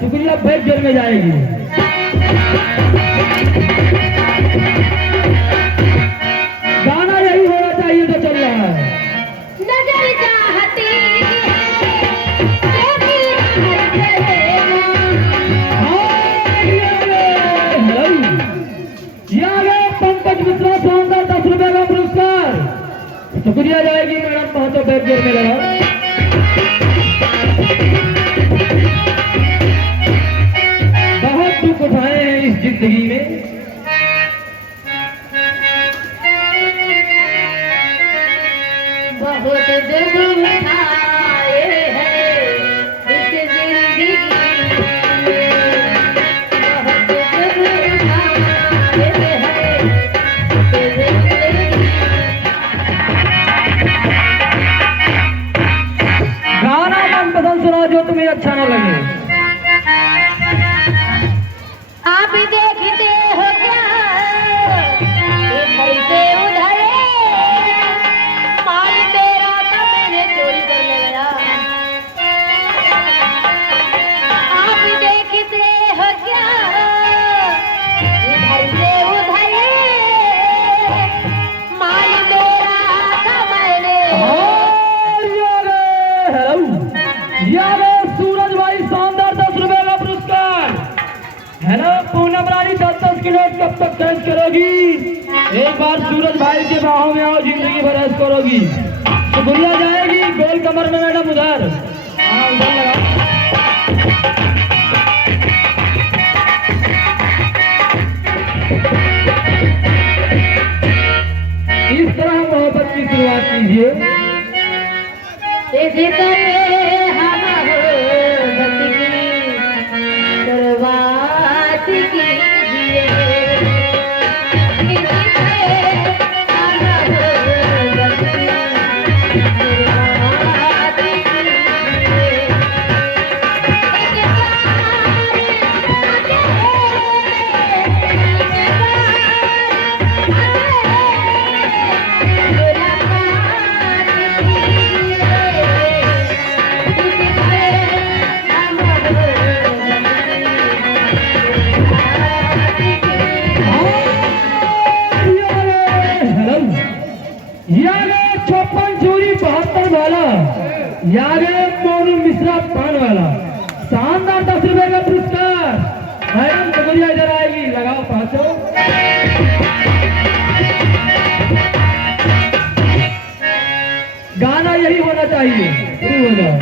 शुक्रिया भेज जेल में जाएगी। गाना यही होना चाहिए तो चल रहा है। नजर चाहती पंकज मिश्रा शानदार 10 रुपए का पुरस्कार। शुक्रिया जाएगी मैडम, बहुत बैग जेल में लगा। उठाए हैं इस जिंदगी में, बहुत दुख उठाए हैं इस जिंदगी में, बहुत दुख उठाए हैं इस जिंदगी। गाना मनपसंद सुना जो तुम्हें अच्छा ना लगे। आप देखते हो क्या इधर से उधर माल तेरा था मैंने चोरी कर लिया। आप देखते हो क्या इधर से उधर माल तेरा था मैंने। सूरज भाई शानदार 10 रुपए का पुरस्कार। हेलो पूनम रानी 10 की नोट कब तक खर्च करोगी? एक बार सूरज भाई के बाहों में आओ, जिंदगी भर ऐश करोगी। शुक्रिया जाएगी गोल कमर में मैडम, उधर उधर लगा। इस तरह मोहब्बत की शुरुआत कीजिए। इसी तरह हम मोहब्बत की शुरुआत कीजिए। इसी तरह हम मोहब्बत की शुरुआत कीजिए। यारे मोनू मिश्रा पान वाला शानदार 10 रुपए का पुरस्कार। मैडम शुक्रिया इधर आएगी, लगाओ 500। गाना यही होना चाहिए, शुरू हो जाओ।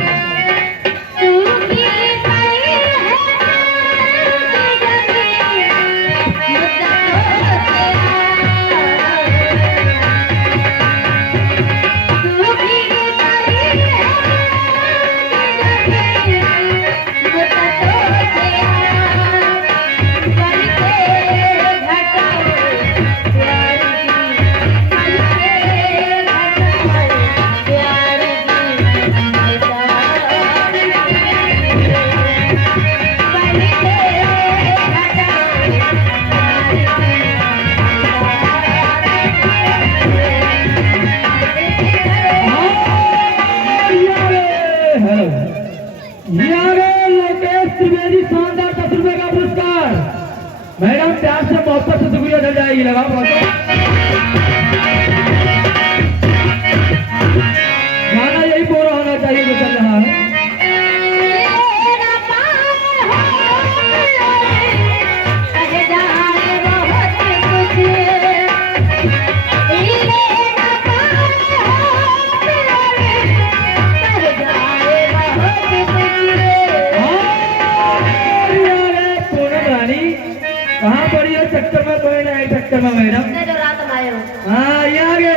शानदार 10 रुपए का पुरस्कार। मैडम प्यार से मोहब्बत से शुक्रिया चल जाएगी, लगाओ। गाना यही पूरा होना चाहिए जो चल रहा है। कहाँ पड़ी है चक्कर में? कोई नहीं चक्कर में मैडम। हाँ ये आगे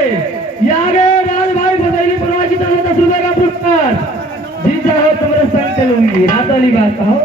राज भाई फसैली परिवार की तरफ से 10 रुपए का पुरस्कार। जी चाहो तुम्हारे संग चलूंगी, रात वाली बात कहो।